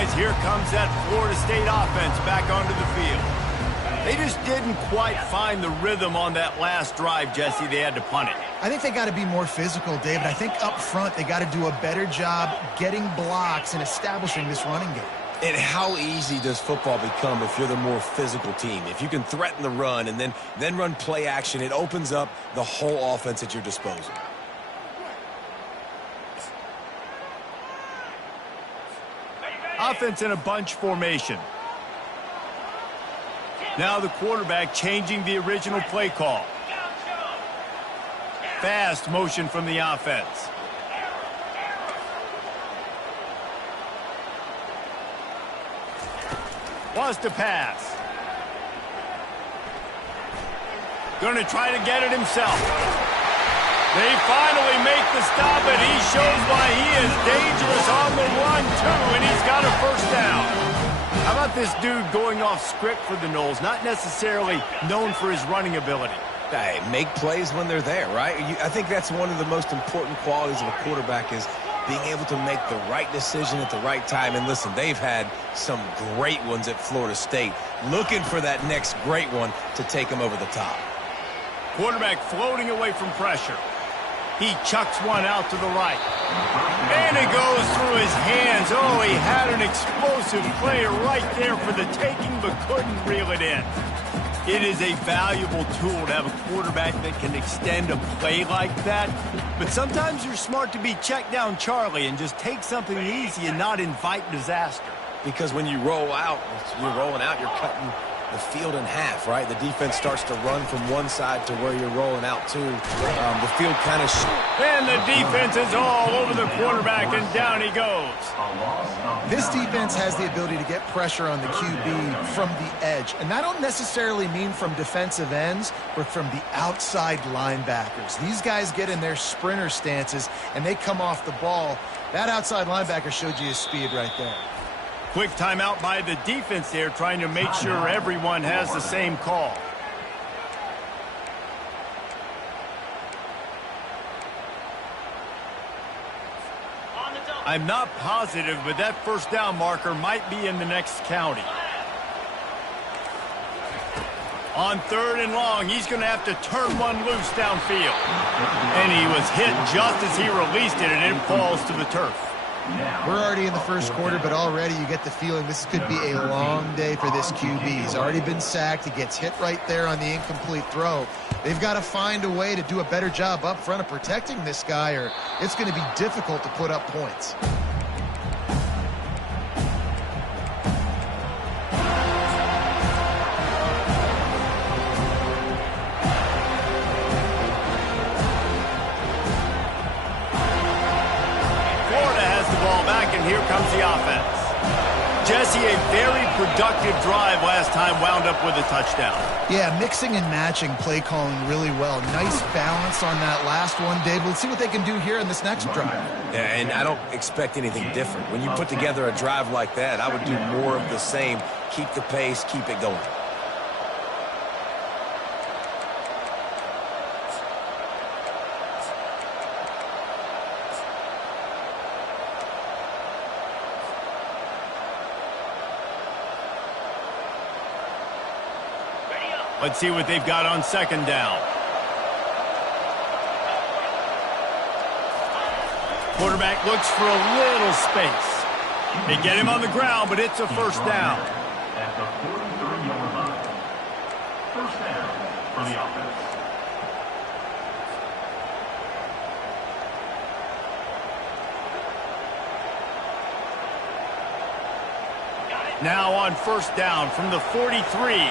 guys, here comes that Florida State offense back onto the field. They just didn't quite find the rhythm on that last drive, Jesse. They had to punt it. I think they got to be more physical, David. I think up front they got to do a better job getting blocks and establishing this running game. And how easy does football become if you're the more physical team? If you can threaten the run and then run play action, it opens up the whole offense at your disposal. Offense in a bunch formation. Now the quarterback changing the original play call. Fast motion from the offense. Wants to pass. Going to try to get it himself. They finally make the stop, and he shows why he is dangerous on the run, too, and he's got a first down. How about this dude going off script for the Noles, not necessarily known for his running ability? Hey, make plays when they're there, right? I think that's one of the most important qualities of a quarterback is being able to make the right decision at the right time. And listen, they've had some great ones at Florida State. Looking for that next great one to take them over the top. Quarterback floating away from pressure. He chucks one out to the right. And it goes through his hands. Oh, he had an explosive play right there for the taking, but couldn't reel it in. It is a valuable tool to have a quarterback that can extend a play like that. But sometimes you're smart to be check down Charlie and just take something easy and not invite disaster. Because when you roll out, you're rolling out, you're cutting the field in half, right? The defense starts to run from one side to where you're rolling out to. The field kind of... And the defense is all over the quarterback, and down he goes. This defense has the ability to get pressure on the QB from the edge. And I don't necessarily mean from defensive ends, but from the outside linebackers. These guys get in their sprinter stances, and they come off the ball. That outside linebacker showed you his speed right there. Quick timeout by the defense there, trying to make sure everyone has the same call. I'm not positive, but that first down marker might be in the next county. On 3rd and long, he's going to have to turn one loose downfield. And he was hit just as he released it, and it falls to the turf. We're already in the first quarter, but already you get the feeling this could be a long day for this QB. He's already been sacked. He gets hit right there on the incomplete throw. They've got to find a way to do a better job up front of protecting this guy, or it's going to be difficult to put up points. Here comes the offense. Jesse, a very productive drive last time, wound up with a touchdown. Yeah, mixing and matching play calling really well. Nice balance on that last one, Dave. Let's see what they can do here in this next drive. Yeah, and I don't expect anything different. When you put together a drive like that, I would do more of the same. Keep the pace, keep it going. Let's see what they've got on 2nd down. Quarterback looks for a little space. They get him on the ground, but it's a first down. At the 43-yard line. First down for the offense. Now on 1st down from the 43.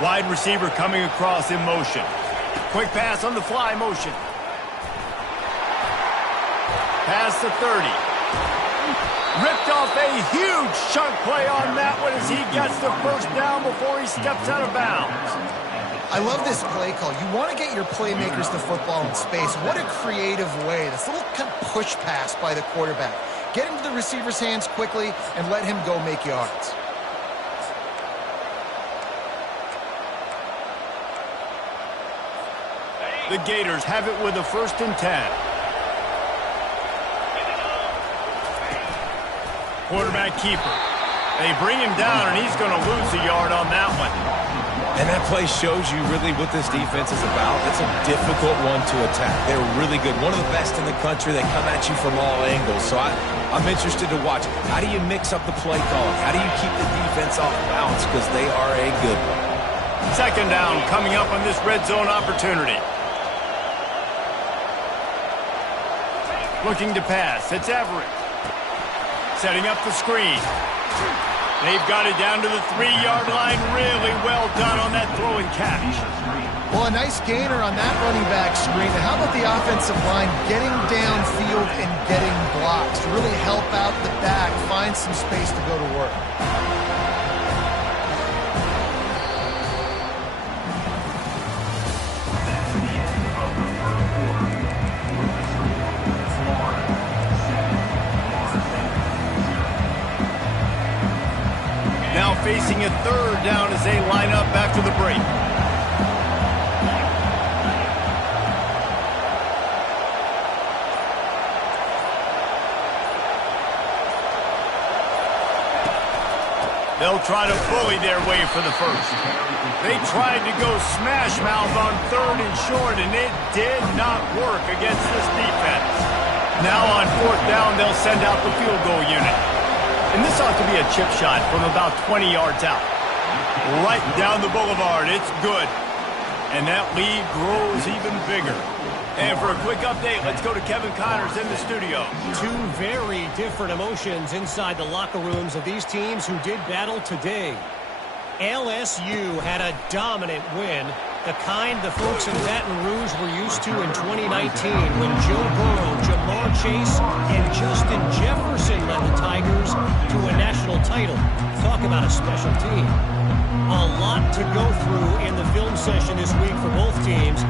Wide receiver coming across in motion. Quick pass on the fly motion. Past the 30. Ripped off a huge chunk play on that one as he gets the first down before he steps out of bounds. I love this play call. You want to get your playmakers the football in space. What a creative way. This little kind of push pass by the quarterback. Get into the receiver's hands quickly and let him go make yards. The Gators have it with a 1st and 10. Quarterback keeper. They bring him down, and he's going to lose a yard on that one. And that play shows you really what this defense is about. It's a difficult one to attack. They're really good. One of the best in the country. They come at you from all angles. So I'm interested to watch. How do you mix up the play calling? How do you keep the defense off balance? Because they are a good one. Second down coming up on this red zone opportunity. Looking to pass. It's Everett. Setting up the screen. They've got it down to the 3-yard line. Really well done on that throw and catch. Well, a nice gainer on that running back screen. And how about the offensive line getting downfield and getting blocks to really help out the back, find some space to go to work. Now facing a third down as they line up after the break. They'll try to bully their way for the first. They tried to go smash mouth on third and short, and it did not work against this defense. Now on fourth down, they'll send out the field goal unit. And this ought to be a chip shot from about 20 yards out. Right down the boulevard. It's good. And that lead grows even bigger. And for a quick update, let's go to Kevin Connors in the studio. Two very different emotions inside the locker rooms of these teams who did battle today. LSU had a dominant win, the kind the folks in Baton Rouge were used to in 2019 when Joe Burrow, Jamar Chase, and Justin Jefferson led the Tigers to a national title. Talk about a special team. A lot to go through in the film session this week for both teams,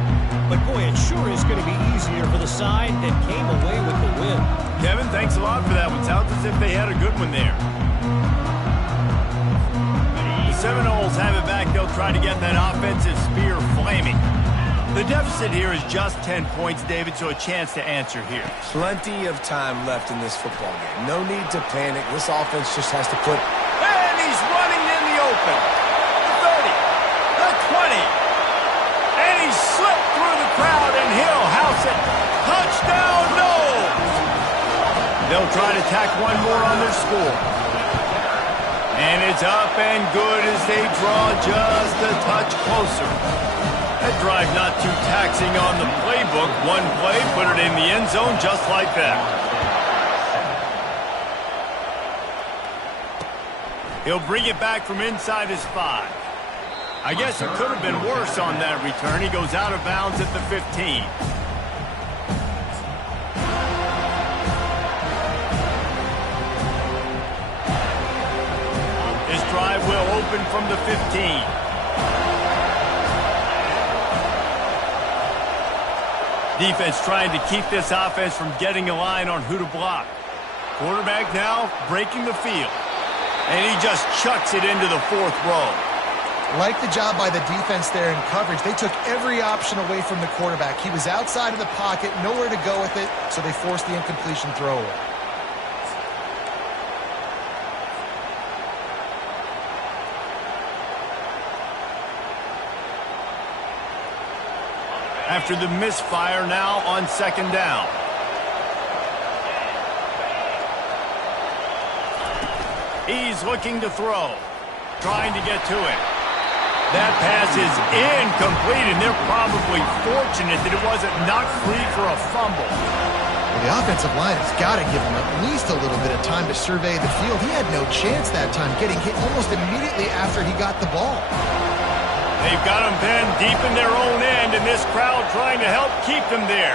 but boy, it sure is going to be easier for the side that came away with the win. Kevin, thanks a lot for that one. Sounds as if they had a good one there. Seminoles have it back. They'll try to get that offensive spear flaming. The deficit here is just 10 points, David, so a chance to answer here. Plenty of time left in this football game. No need to panic. This offense just has to put... And he's running in the open. The 30, the 20. And he slipped through the crowd, and he'll house it. Touchdown, no! They'll try to tack one more on their score. And it's up and good as they draw just a touch closer. That drive not too taxing on the playbook. One play, put it in the end zone just like that. He'll bring it back from inside his 5. I guess it could have been worse on that return. He goes out of bounds at the 15. Drive will open from the 15. Defense trying to keep this offense from getting a line on who to block. Quarterback now breaking the field. And he just chucks it into the 4th row. Like the job by the defense there in coverage. They took every option away from the quarterback. He was outside of the pocket, nowhere to go with it, so they forced the incompletion throw away. After the misfire, now on second down. He's looking to throw, trying to get to it. That pass is incomplete, and they're probably fortunate that it wasn't knocked free for a fumble. Well, the offensive line has got to give him at least a little bit of time to survey the field. He had no chance that time, getting hit almost immediately after he got the ball. They've got them pinned deep in their own end, and this crowd trying to help keep them there.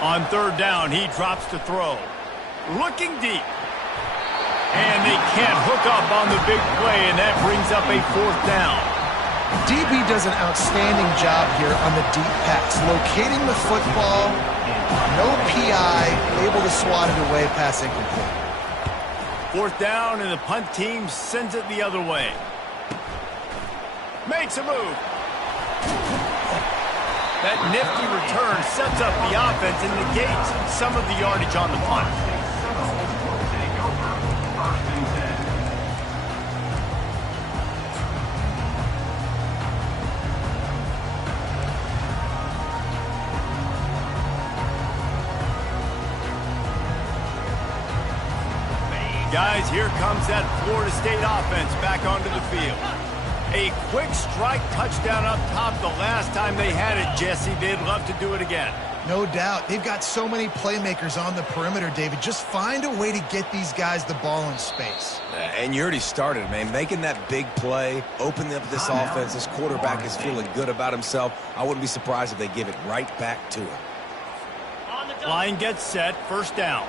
On third down, he drops to throw. Looking deep. And they can't hook up on the big play, and that brings up a 4th down. DB does an outstanding job here on the deep pass, locating the football, no PI, able to swat it away, pass incomplete. 4th down, and the punt team sends it the other way. Makes a move. That nifty return sets up the offense and negates some of the yardage on the punt. Guys, here comes that Florida State offense back onto the field. A quick strike touchdown up top the last time they had it, Jesse. They'd love to do it again. No doubt. They've got so many playmakers on the perimeter, David. Just find a way to get these guys the ball in space. And you already started, man. Making that big play, opening up this offense. This quarterback is feeling good about himself. I wouldn't be surprised if they give it right back to him. Line gets set, first down.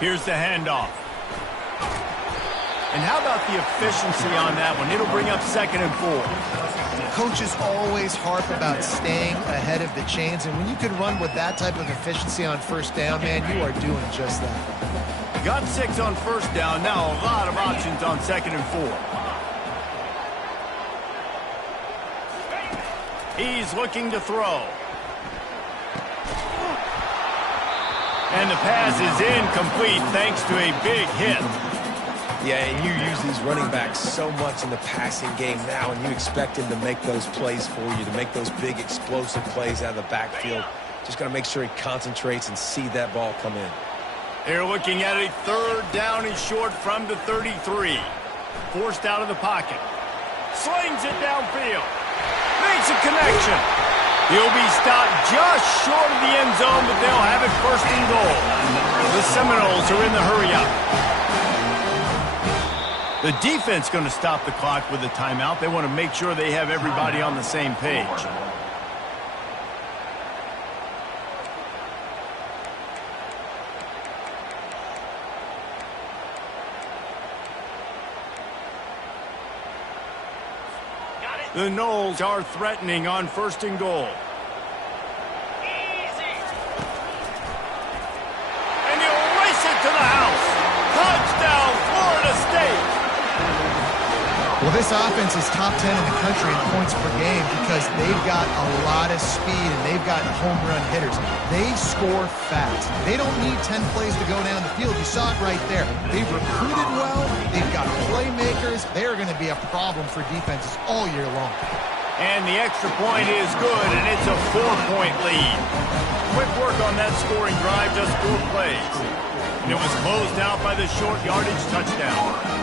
Here's the handoff. And how about the efficiency on that one? It'll bring up 2nd and 4. Coaches always harp about staying ahead of the chains, and when you can run with that type of efficiency on first down, man, you are doing just that. Got 6 on first down. Now a lot of options on 2nd and 4. He's looking to throw. And the pass is incomplete thanks to a big hit. Yeah, and you use these running backs so much in the passing game now, and you expect him to make those plays for you, to make those big explosive plays out of the backfield. Just got to make sure he concentrates and see that ball come in. They're looking at a 3rd down and short from the 33. Forced out of the pocket. Slings it downfield. Makes a connection. He'll be stopped just short of the end zone, but they'll have it 1st and goal. The Seminoles are in the hurry-up. The defense going to stop the clock with a timeout. They want to make sure they have everybody on the same page. The Noles are threatening on 1st and goal. And he'll race it to the house. Touchdown, Florida State. Well, this offense is top 10 in the country in points per game because they've got a lot of speed and they've got home run hitters. They score fast. They don't need 10 plays to go down the field. You saw it right there. They've recruited well. They've got playmakers. They're going to be a problem for defenses all year long. And the extra point is good, and it's a 4-point lead. Quick work on that scoring drive, just 4 plays. And it was closed out by the short yardage touchdown.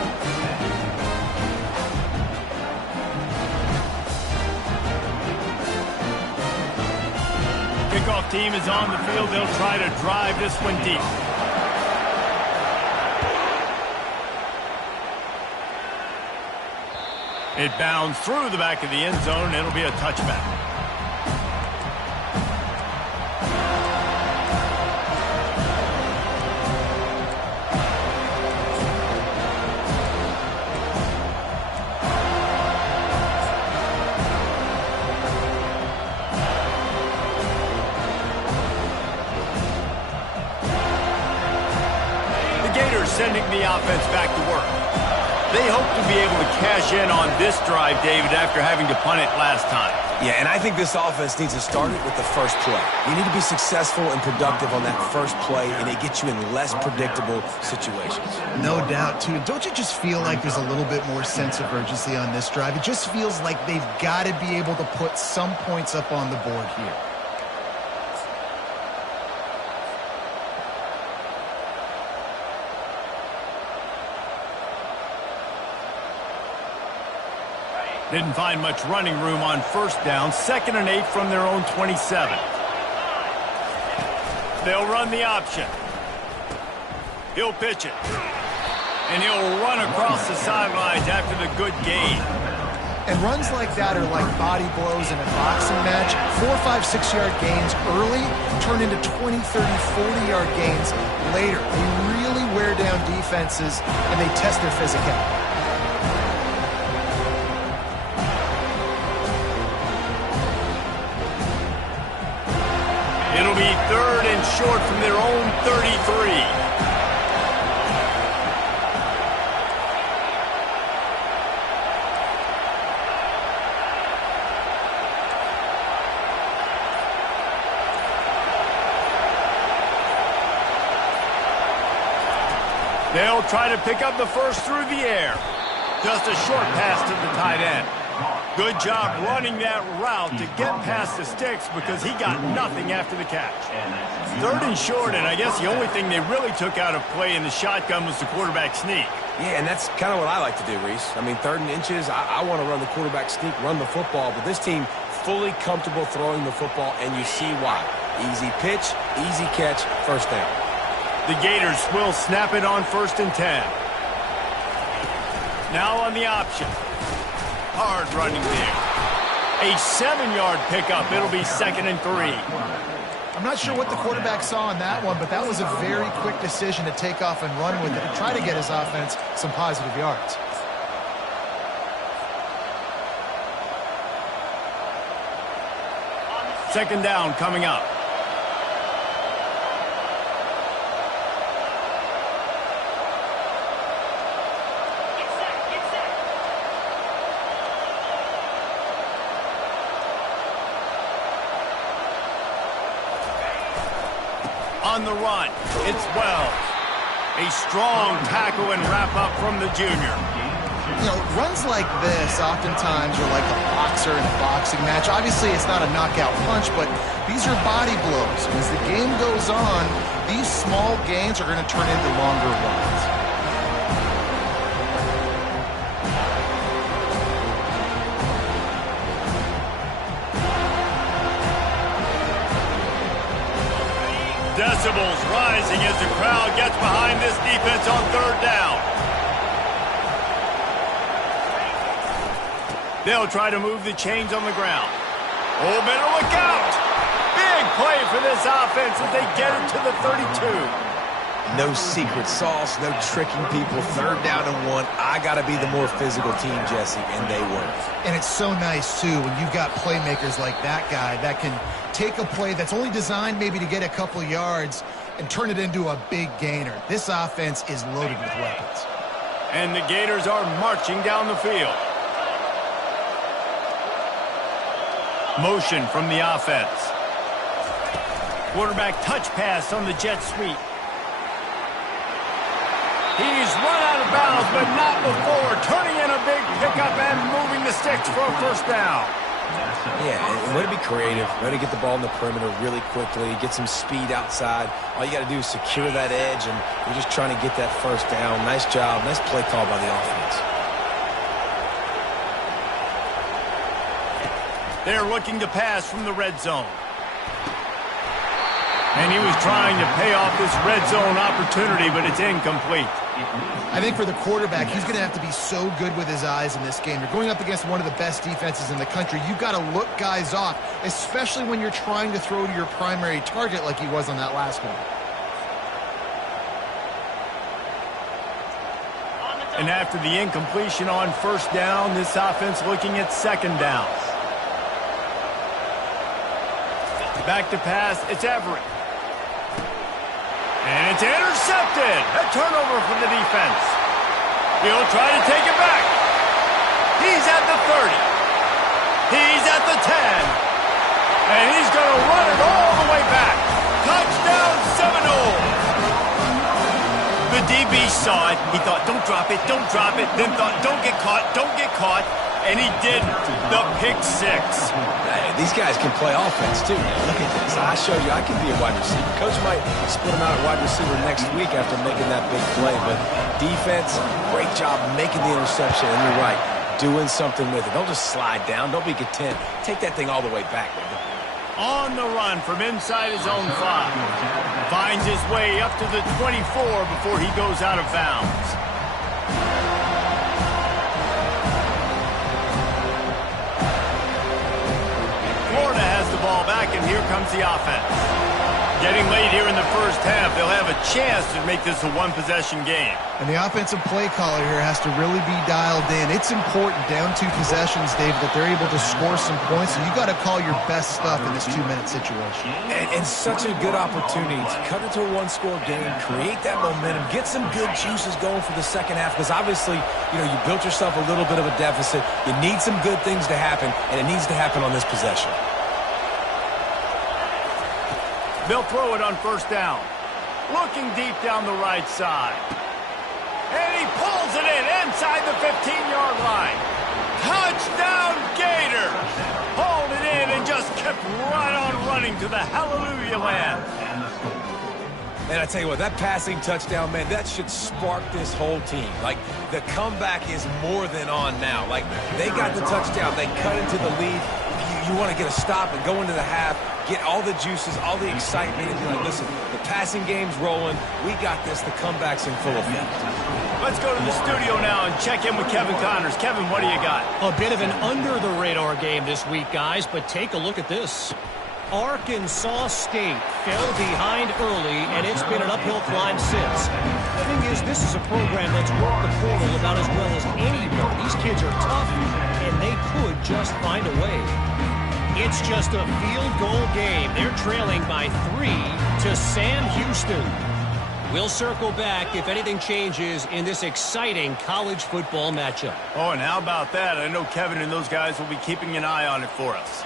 Kickoff team is on the field. They'll try to drive this one deep. It bounds through the back of the end zone, and it'll be a touchback. Sending the offense back to work. They hope to be able to cash in on this drive, David, after having to punt it last time. Yeah, and I think this offense needs to start it with the first play. You need to be successful and productive on that first play, and it gets you in less predictable situations. No doubt, too. Don't you just feel like there's a little bit more sense of urgency on this drive? It just feels like they've got to be able to put some points up on the board here. Didn't find much running room on first down. 2nd and 8 from their own 27. They'll run the option. He'll pitch it. And he'll run across the sidelines after the good gain. And runs like that are like body blows in a boxing match. 4, 5, 6-yard gains early turn into 20, 30, 40-yard gains later. They really wear down defenses, and they test their physicality. It'll be 3rd and short from their own 33. They'll try to pick up the first through the air. Just a short pass to the tight end. Good job running that route to get past the sticks because he got nothing after the catch. 3rd and short, and I guess the only thing they really took out of play in the shotgun was the quarterback sneak. Yeah, and that's kind of what I like to do, Reese. I mean, 3rd and inches, I want to run the quarterback sneak, run the football, but this team fully comfortable throwing the football, and you see why. Easy pitch, easy catch, first down. The Gators will snap it on 1st and 10. Now on the option. Hard running there. A 7-yard pickup. It'll be 2nd and 3. I'm not sure what the quarterback saw in that one, but that was a very quick decision to take off and run with it to try to get his offense some positive yards. Second down coming up. On the run, it's Wells. A strong tackle and wrap-up from the junior. You know, runs like this oftentimes are like a boxer in a boxing match. Obviously, it's not a knockout punch, but these are body blows. And as the game goes on, these small gains are going to turn into longer runs. Decibels rising as the crowd gets behind this defense on 3rd down. They'll try to move the chains on the ground. Oh, better look out! Big play for this offense as they get it to the 32. No secret sauce, no tricking people. 3rd down and 1. I got to be the more physical team, Jesse, and they were. And it's so nice, too, when you've got playmakers like that guy that can take a play that's only designed maybe to get a couple yards and turn it into a big gainer. This offense is loaded with weapons. And the Gators are marching down the field. Motion from the offense. Quarterback touch pass on the jet sweep. He's run out of bounds, but not before. Turning in a big pickup and moving the sticks for a 1st down. Yeah, and way to be creative. Way to get the ball in the perimeter really quickly. Get some speed outside. All you got to do is secure that edge, and you're just trying to get that 1st down. Nice job. Nice play call by the offense. They're looking to pass from the red zone. And he was trying to pay off this red zone opportunity, but it's incomplete. I think for the quarterback, he's going to have to be so good with his eyes in this game. You're going up against one of the best defenses in the country. You've got to look guys off, especially when you're trying to throw to your primary target like he was on that last one. And after the incompletion on 1st down, this offense looking at 2nd down. Back to pass, it's Everett. And it's intercepted. A turnover for the defense. He'll try to take it back. He's at the 30. He's at the 10. And he's going to run it all the way back. Touchdown Seminole. The DB saw it. He thought, don't drop it, don't drop it. Then thought, don't get caught, don't get caught. And he didn't. The pick 6. Hey, these guys can play offense, too. Look at this. I show you I can be a wide receiver. Coach might split him out at wide receiver next week after making that big play. But defense, great job making the interception. And you're right, doing something with it. Don't just slide down. Don't be content. Take that thing all the way back, man. On the run from inside his own 5. Finds his way up to the 24 before he goes out of bounds. Florida has the ball back, and here comes the offense. Getting late here in the first half, they'll have a chance to make this a one-possession game. And the offensive play caller here has to really be dialed in. It's important down 2 possessions, Dave, that they're able to score some points. And you got to call your best stuff in this 2-minute situation. And such a good opportunity to cut into a one-score game, create that momentum, get some good juices going for the second half. Because obviously, you built yourself a little bit of a deficit. You need some good things to happen, and it needs to happen on this possession. They'll throw it on first down. Looking deep down the right side. And he pulls it in inside the 15-yard line. Touchdown, Gator! Hauled it in and just kept right on running to the hallelujah land. And I tell you what, that passing touchdown, man, that should spark this whole team. Like, the comeback is more than on now. Like, they got the touchdown. They cut into the lead. You want to get a stop and go into the half, get all the juices, all the excitement, and be like, listen, the passing game's rolling. We got this. The comeback's in full effect. Let's go to the studio now and check in with Kevin Connors. Kevin, what do you got? A bit of an under-the-radar game this week, guys, but take a look at this. Arkansas State fell behind early, and it's been an uphill climb since. The thing is, this is a program that's worked the portal about as well as anyone. These kids are tough, and they could just find a way. It's just a field goal game. They're trailing by 3 to Sam Houston. We'll circle back if anything changes in this exciting college football matchup. Oh, and how about that? I know Kevin and those guys will be keeping an eye on it for us.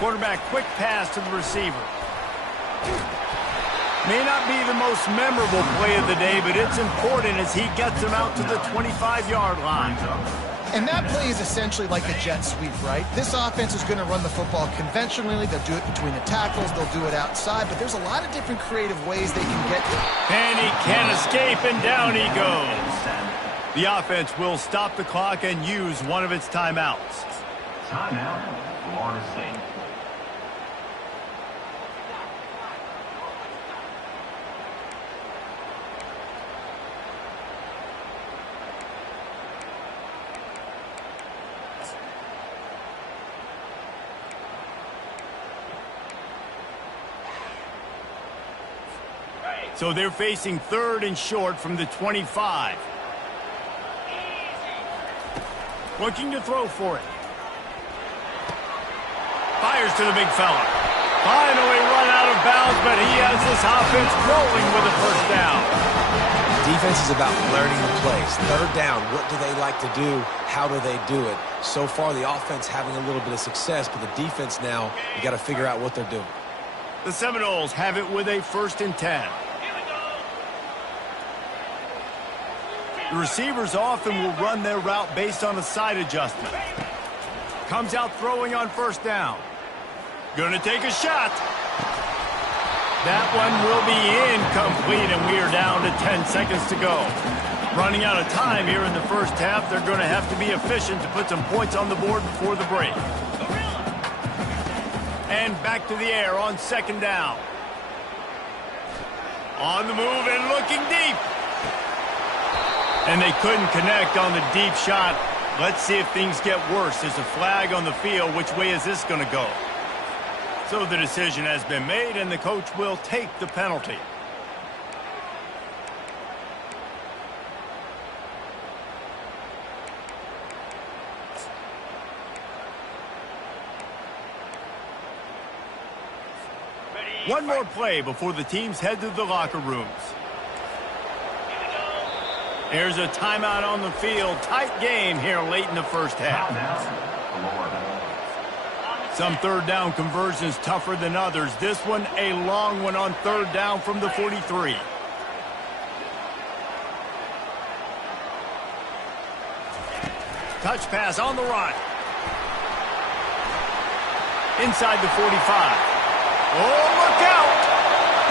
Quarterback, quick pass to the receiver. May not be the most memorable play of the day, but it's important as he gets him out to the 25-yard line. And that play is essentially like a jet sweep, right? This offense is going to run the football conventionally. They'll do it between the tackles. They'll do it outside. But there's a lot of different creative ways they can get to it. And he can't escape, and down he goes. The offense will stop the clock and use one of its timeouts. Timeout, Florida State. So they're facing 3rd and short from the 25. Looking to throw for it. Fires to the big fella. Finally run out of bounds, but he has this offense rolling with a first down. Defense is about learning the plays. 3rd down, what do they like to do? How do they do it? So far, the offense having a little bit of success, but the defense now, you got to figure out what they're doing. The Seminoles have it with a 1st and 10. The receivers often will run their route based on a side adjustment. Comes out throwing on first down. Gonna take a shot. That one will be incomplete, and we are down to 10 seconds to go. Running out of time here in the first half. They're going to have to be efficient to put some points on the board before the break. And back to the air on 2nd down. On the move and looking deep. And they couldn't connect on the deep shot. Let's see if things get worse. There's a flag on the field. Which way is this going to go? So the decision has been made, and the coach will take the penalty. One more play before the teams head to the locker rooms. There's a timeout on the field. Tight game here late in the first half. Some 3rd down conversions tougher than others. This one a long one on 3rd down from the 43. Touch pass on the run. Inside the 45. Oh, look out!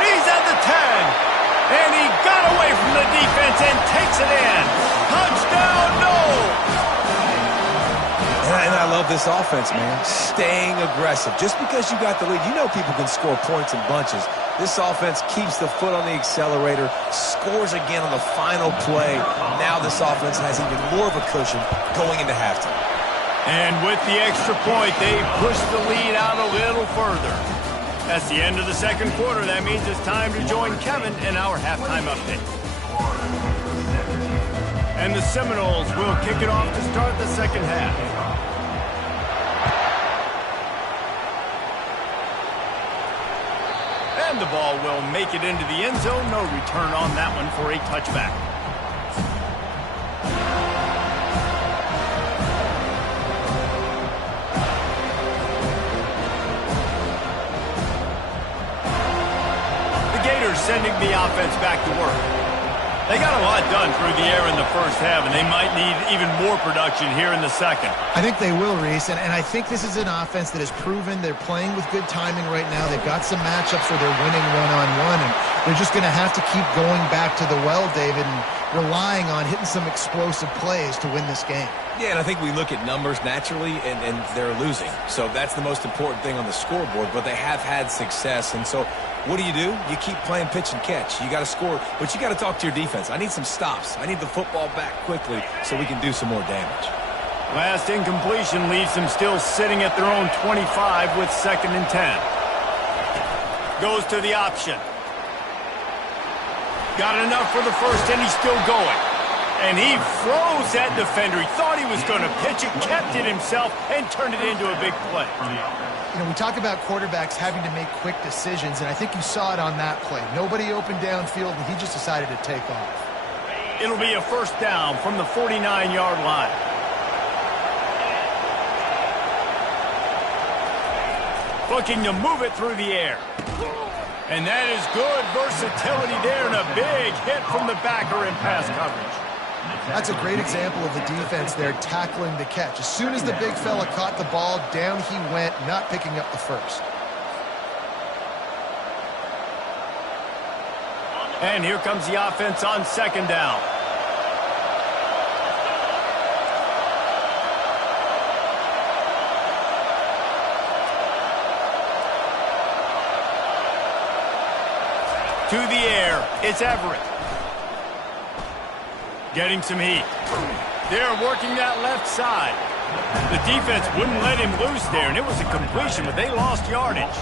He's at the 10. And he got away from the defense and takes it in. Touchdown, no! And I love this offense, man. Staying aggressive. Just because you got the lead, you know people can score points in bunches. This offense keeps the foot on the accelerator, scores again on the final play. Now this offense has even more of a cushion going into halftime. And with the extra point, they push the lead out a little further. That's the end of the second quarter. That means it's time to join Kevin in our halftime update. And the Seminoles will kick it off to start the second half. And the ball will make it into the end zone. No return on that one for a touchback. Sending the offense back to work. They got a lot done through the air in the first half, and they might need even more production here in the second. I think they will, Reese, and I think this is an offense that has proven they're playing with good timing right now. They've got some matchups where they're winning one-on-one, and they're just going to have to keep going back to the well, David, and relying on hitting some explosive plays to win this game. Yeah, and I think we look at numbers naturally, and they're losing. So that's the most important thing on the scoreboard, but they have had success. And so what do? You keep playing pitch and catch. You got to score, but you got to talk to your defense. I need some stops. I need the football back quickly so we can do some more damage. Last incompletion leaves them still sitting at their own 25 with 2nd and 10. Goes to the option. Got enough for the first, and he's still going. And he froze that defender. He thought he was going to pitch it, kept it himself, and turned it into a big play. You know, we talk about quarterbacks having to make quick decisions, and I think you saw it on that play. Nobody opened downfield, and he just decided to take off. It'll be a first down from the 49-yard line. Looking to move it through the air. And that is good versatility there, and a big hit from the backer in pass coverage. That's a great example of the defense there tackling the catch. As soon as the big fella caught the ball, down he went, not picking up the first. And here comes the offense on 2nd down. To the air, it's Everett. Getting some heat. They're working that left side. The defense wouldn't let him loose there, and it was a completion, but they lost yardage.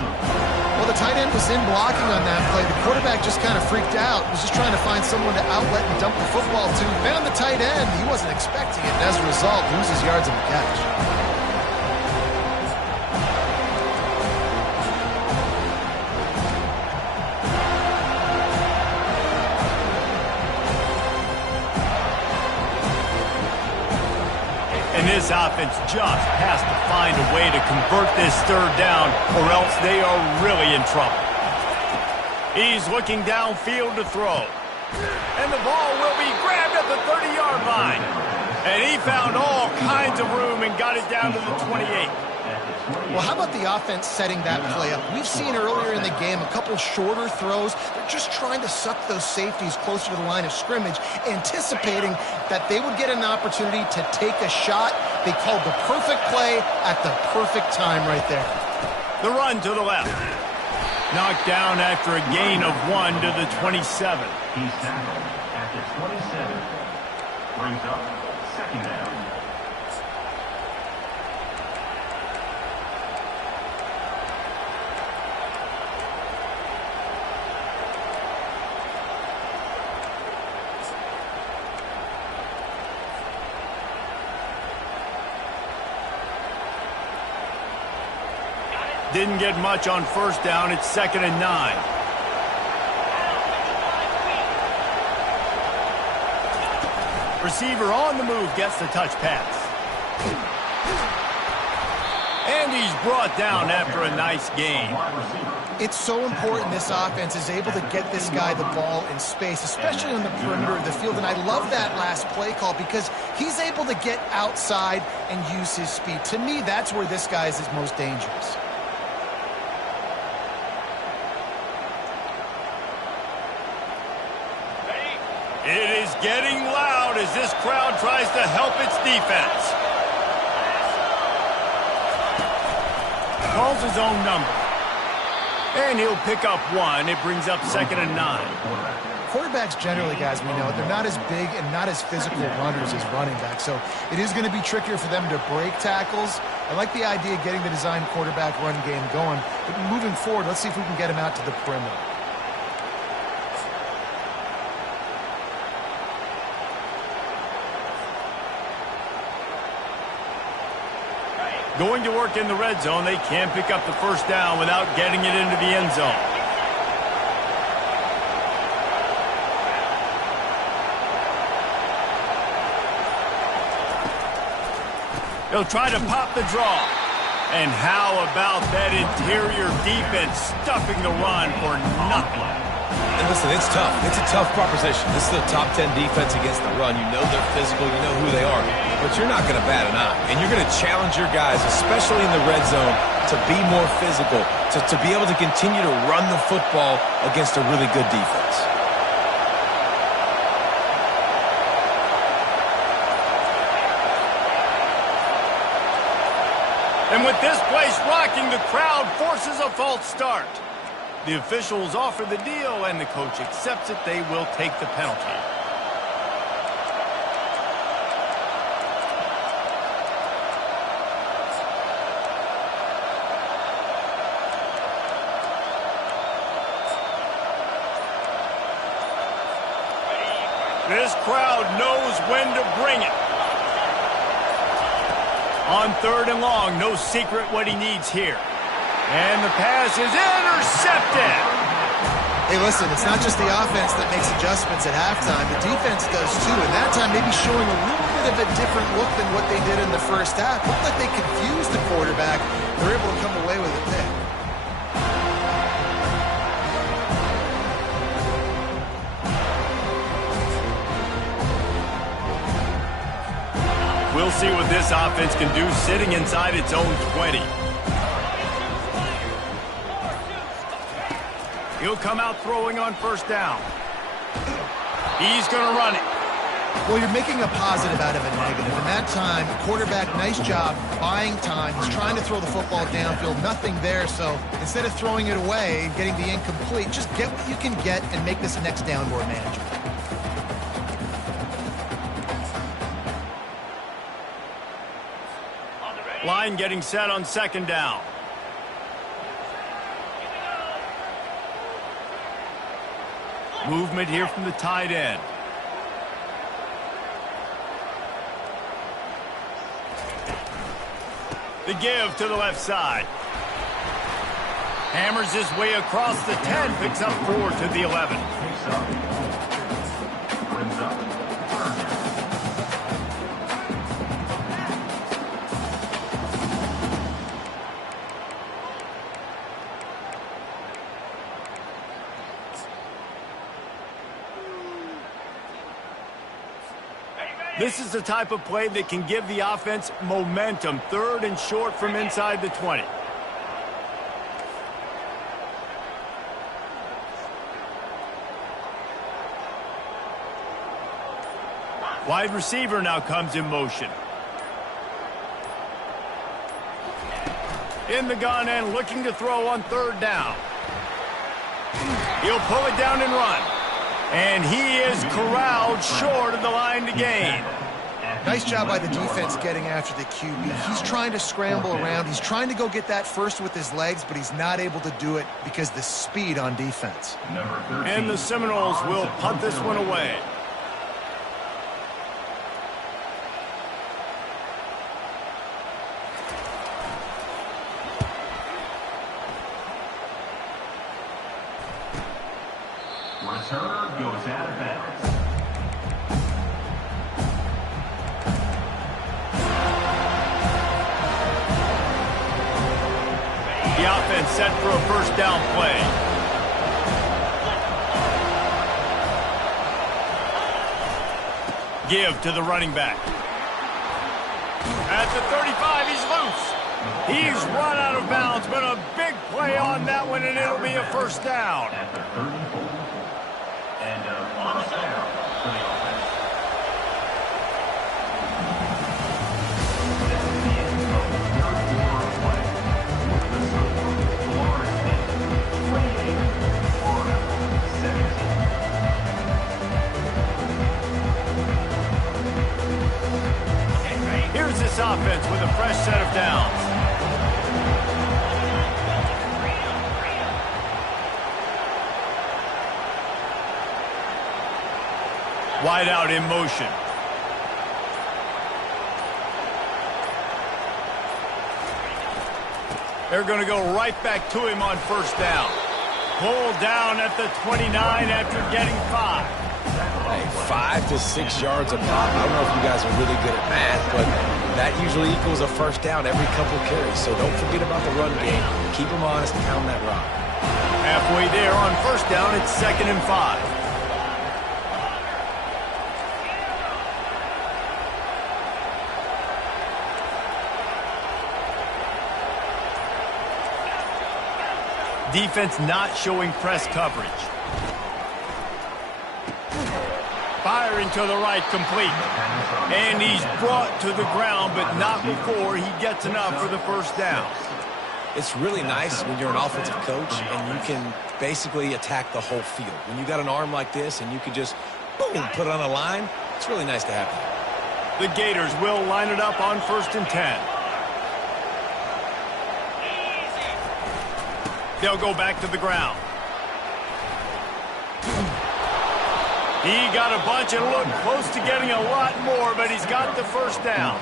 Well, the tight end was in blocking on that play. The quarterback just kind of freaked out. He was just trying to find someone to outlet and dump the football to. Found the tight end. He wasn't expecting it, and as a result, loses yards on the catch. And this offense just has to find a way to convert this 3rd down, or else they are really in trouble. He's looking downfield to throw. And the ball will be grabbed at the 30-yard line. And he found all kinds of room and got it down to the 28. Well, how about the offense setting that play up? We've seen earlier in the game a couple shorter throws. They're just trying to suck those safeties closer to the line of scrimmage, anticipating that they would get an opportunity to take a shot. They called the perfect play at the perfect time right there. The run to the left. Knocked down after a gain of 1 to the 27. He's tackled at the 27. Brings up 2nd down. Didn't get much on 1st down. It's 2nd and 9. Receiver on the move gets the touch pass. And he's brought down after a nice gain. It's so important this offense is able to get this guy the ball in space, especially on the perimeter of the field. And I love that last play call because he's able to get outside and use his speed. To me, that's where this guy is his most dangerous. It is getting loud as this crowd tries to help its defense. Calls his own number. And he'll pick up 1. It brings up 2nd and 9. Quarterbacks generally, guys, we know, they're not as big and not as physical runners as running backs. So it is going to be trickier for them to break tackles. I like the idea of getting the design quarterback run game going. But moving forward, let's see if we can get him out to the perimeter. Going to work in the red zone, they can't pick up the first down without getting it into the end zone. He'll try to pop the draw. And how about that interior defense stuffing the run for nothing? And listen, it's tough. It's a tough proposition. This is the top 10 defense against the run. You know they're physical. You know who they are. But you're not going to bat an eye. And you're going to challenge your guys, especially in the red zone, to be more physical, to be able to continue to run the football against a really good defense. And with this place rocking, the crowd forces a false start. The officials offer the deal, and the coach accepts it. They will take the penalty. This crowd knows when to bring it. On 3rd and long, no secret what he needs here. And the pass is intercepted. Hey, listen, it's not just the offense that makes adjustments at halftime. The defense does too, and that time maybe showing a little bit of a different look than what they did in the first half. Looked like they confused the quarterback. They're able to come away with a pick. We'll see what this offense can do sitting inside its own 20. He'll come out throwing on first down. He's going to run it. Well, you're making a positive out of a negative. And that time, quarterback, nice job buying time. He's trying to throw the football downfield. Nothing there. So instead of throwing it away and getting the incomplete, just get what you can get and make this next down more manageable. Line getting set on 2nd down. Movement here from the tight end. The give to the left side. Hammers his way across the 10, picks up 4 to the 11. Brings up 3rd down. This is the type of play that can give the offense momentum. 3rd and short from inside the 20. Wide receiver now comes in motion. In the gun and looking to throw on 3rd down. He'll pull it down and run. And he is corralled short of the line to gain. Nice job by the defense getting after the QB. He's trying to scramble around. He's trying to go get that first with his legs, but he's not able to do it because of the speed on defense. And the Seminoles will punt this one away. Returner goes out of bounds. The offense set for a first down play. Give to the running back. At the 35, he's loose. He's run out of bounds, but a big play on that one, and it'll be a first down. At the 34. And a first down for the offense. This is the end of the 3rd quarter of play. The score, Florida State 28, Florida 17. Here's this offense with a fresh set of downs. Wide out in motion. They're going to go right back to him on first down. Pulled down at the 29 after getting 5. Hey, 5 to 6 yards a pop. I don't know if you guys are really good at math, but that usually equals a first down every couple of carries. So don't forget about the run game. Keep them honest and pound that rock. Halfway there on first down, it's 2nd and 5. Defense not showing press coverage. Firing to the right, complete. And he's brought to the ground, but not before he gets enough for the first down. It's really nice when you're an offensive coach and you can basically attack the whole field. When you got an arm like this and you can just, boom, put it on a line, it's really nice to have that. The Gators will line it up on 1st and 10. They'll go back to the ground. He got a bunch and looked close to getting a lot more, but he's got the first down.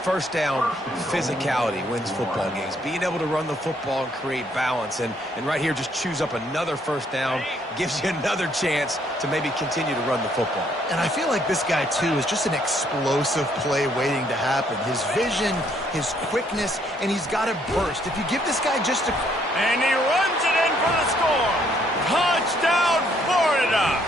First down, physicality wins football games. Being able to run the football and create balance. And right here, just choose up another first down. Gives you another chance to maybe continue to run the football. And I feel like this guy, too, is just an explosive play waiting to happen. His vision, his quickness, and he's got a burst. If you give this guy just a... And he runs it in for the score. Touchdown, Florida.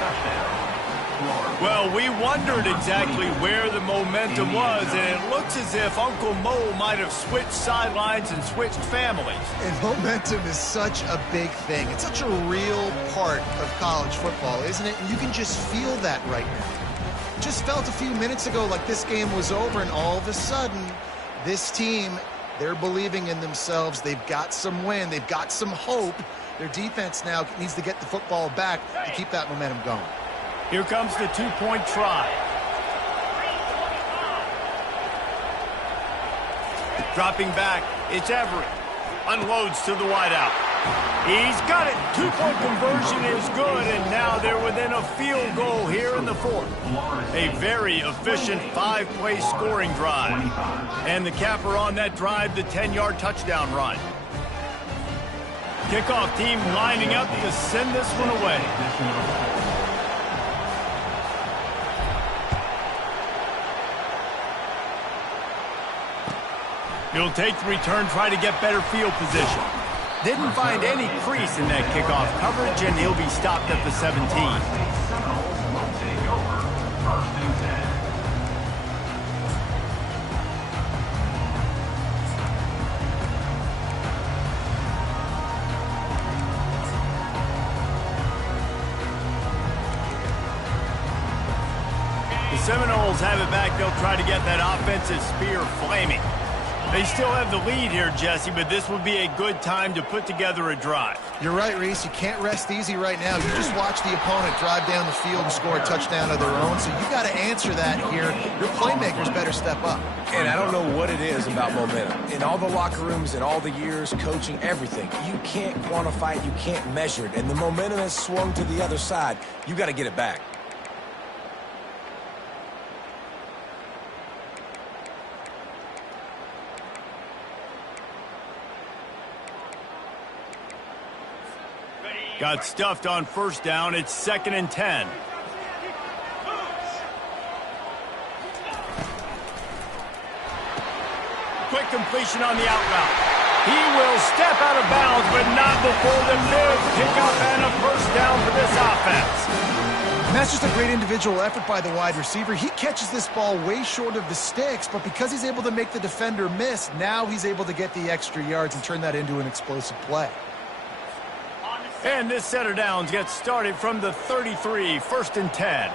Well, we wondered exactly where the momentum was, and it looks as if Uncle Mo might have switched sidelines and switched families. And momentum is such a big thing. It's such a real part of college football, isn't it? And you can just feel that right now. Just felt a few minutes ago like this game was over, and all of a sudden, this team, they're believing in themselves. They've got some wind. They've got some hope. Their defense now needs to get the football back to keep that momentum going. Here comes the two-point try. Dropping back, it's Everett. Unloads to the wideout. He's got it. Two-point conversion is good, and now they're within a field goal here in the 4th. A very efficient 5-play scoring drive. And the capper on that drive, the 10-yard touchdown run. Kickoff team lining up to send this one away. He'll take the return, try to get better field position. Didn't find any crease in that kickoff coverage, and he'll be stopped at the 17. The Seminoles have it back. They'll try to get that offensive spear flaming. They still have the lead here, Jesse, but this would be a good time to put together a drive. You're right, Reese. You can't rest easy right now. You just watch the opponent drive down the field and score a touchdown of their own, so you got to answer that here. Your playmakers better step up. And I don't know what it is about momentum. In all the locker rooms, in all the years, coaching, everything, you can't quantify it, you can't measure it. And the momentum has swung to the other side. You got to get it back. Got stuffed on first down. It's 2nd and 10. Quick completion on the out route. He will step out of bounds, but not before the big pickup and a first down for this offense. And that's just a great individual effort by the wide receiver. He catches this ball way short of the sticks, but because he's able to make the defender miss, now he's able to get the extra yards and turn that into an explosive play. And this set of downs gets started from the 33, 1st and 10.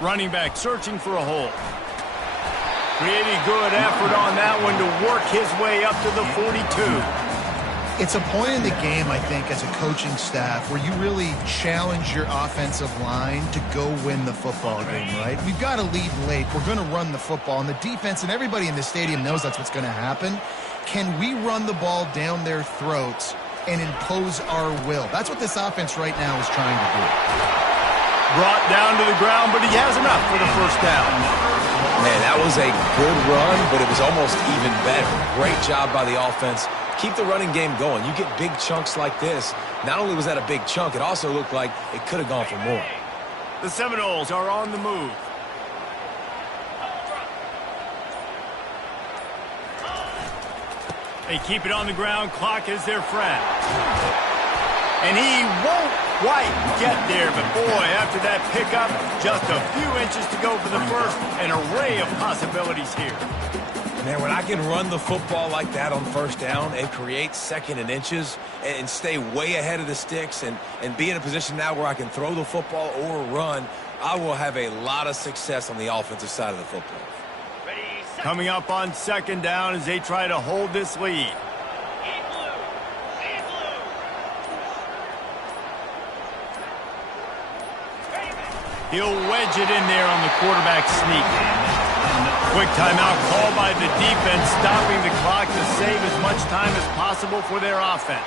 Running back searching for a hole. Pretty good effort on that one to work his way up to the 42. It's a point in the game, I think, as a coaching staff where you really challenge your offensive line to go win the football game, right? We've got to lead late. We're going to run the football. And the defense and everybody in the stadium knows that's what's going to happen. Can we run the ball down their throats and impose our will? That's what this offense right now is trying to do. Brought down to the ground, but he has enough for the first down. Man, that was a good run, but it was almost even better. Great job by the offense. Keep the running game going. You get big chunks like this. Not only was that a big chunk, it also looked like it could have gone for more. The Seminoles are on the move. They keep it on the ground. Clock is their friend. And he won't quite get there, but boy, after that pickup, just a few inches to go for the first. An array of possibilities here. Man, when I can run the football like that on first down and create second and inches and stay way ahead of the sticks and be in a position now where I can throw the football or run, I will have a lot of success on the offensive side of the football. Coming up on second down as they try to hold this lead. He'll wedge it in there on the quarterback sneak. Quick timeout called by the defense, stopping the clock to save as much time as possible for their offense.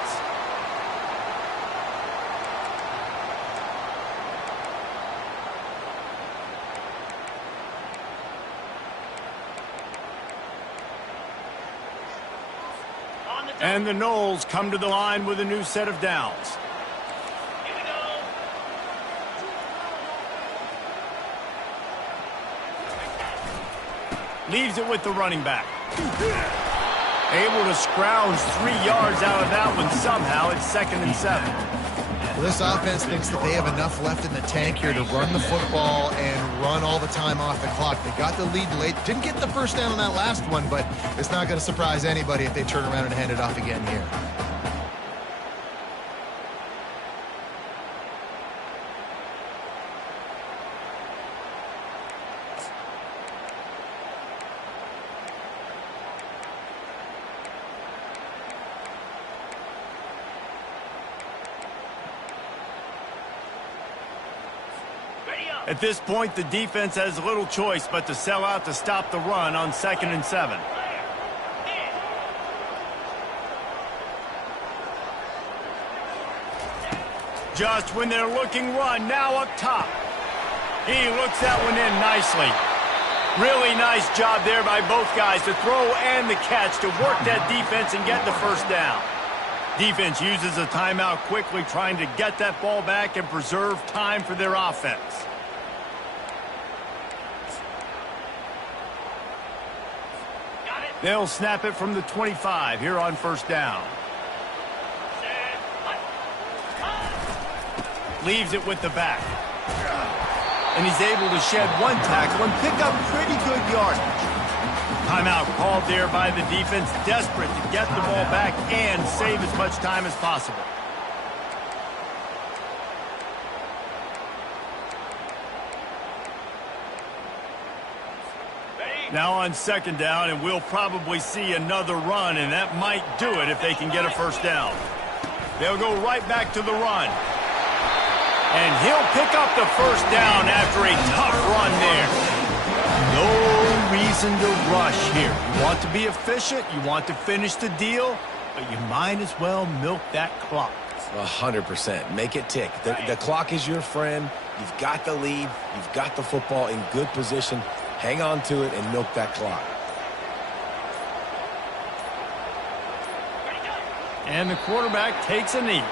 And the Noles come to the line with a new set of downs. Leaves it with the running back. Able to scrounge 3 yards out of that one somehow. It's 2nd and 7. Well, this offense thinks that they have enough left in the tank here to run the football and run all the time off the clock. They got the lead late. Didn't get the first down on that last one, but it's not going to surprise anybody if they turn around and hand it off again here. At this point, the defense has little choice but to sell out to stop the run on 2nd and 7. Just when they're looking run, now up top. He looks that one in nicely. Really nice job there by both guys to throw and the catch to work that defense and get the first down. Defense uses a timeout quickly, trying to get that ball back and preserve time for their offense. They'll snap it from the 25 here on first down. Leaves it with the back. And he's able to shed one tackle and pick up pretty good yardage. Timeout called there by the defense, desperate to get the ball back and save as much time as possible. Now on second down, and we'll probably see another run, and that might do it if they can get a first down. They'll go right back to the run. And he'll pick up the first down after a tough run there. No reason to rush here. You want to be efficient, you want to finish the deal, but you might as well milk that clock. 100%. Make it tick. The clock is your friend. You've got the lead. You've got the football in good position. Hang on to it and milk that clock. And the quarterback takes a knee.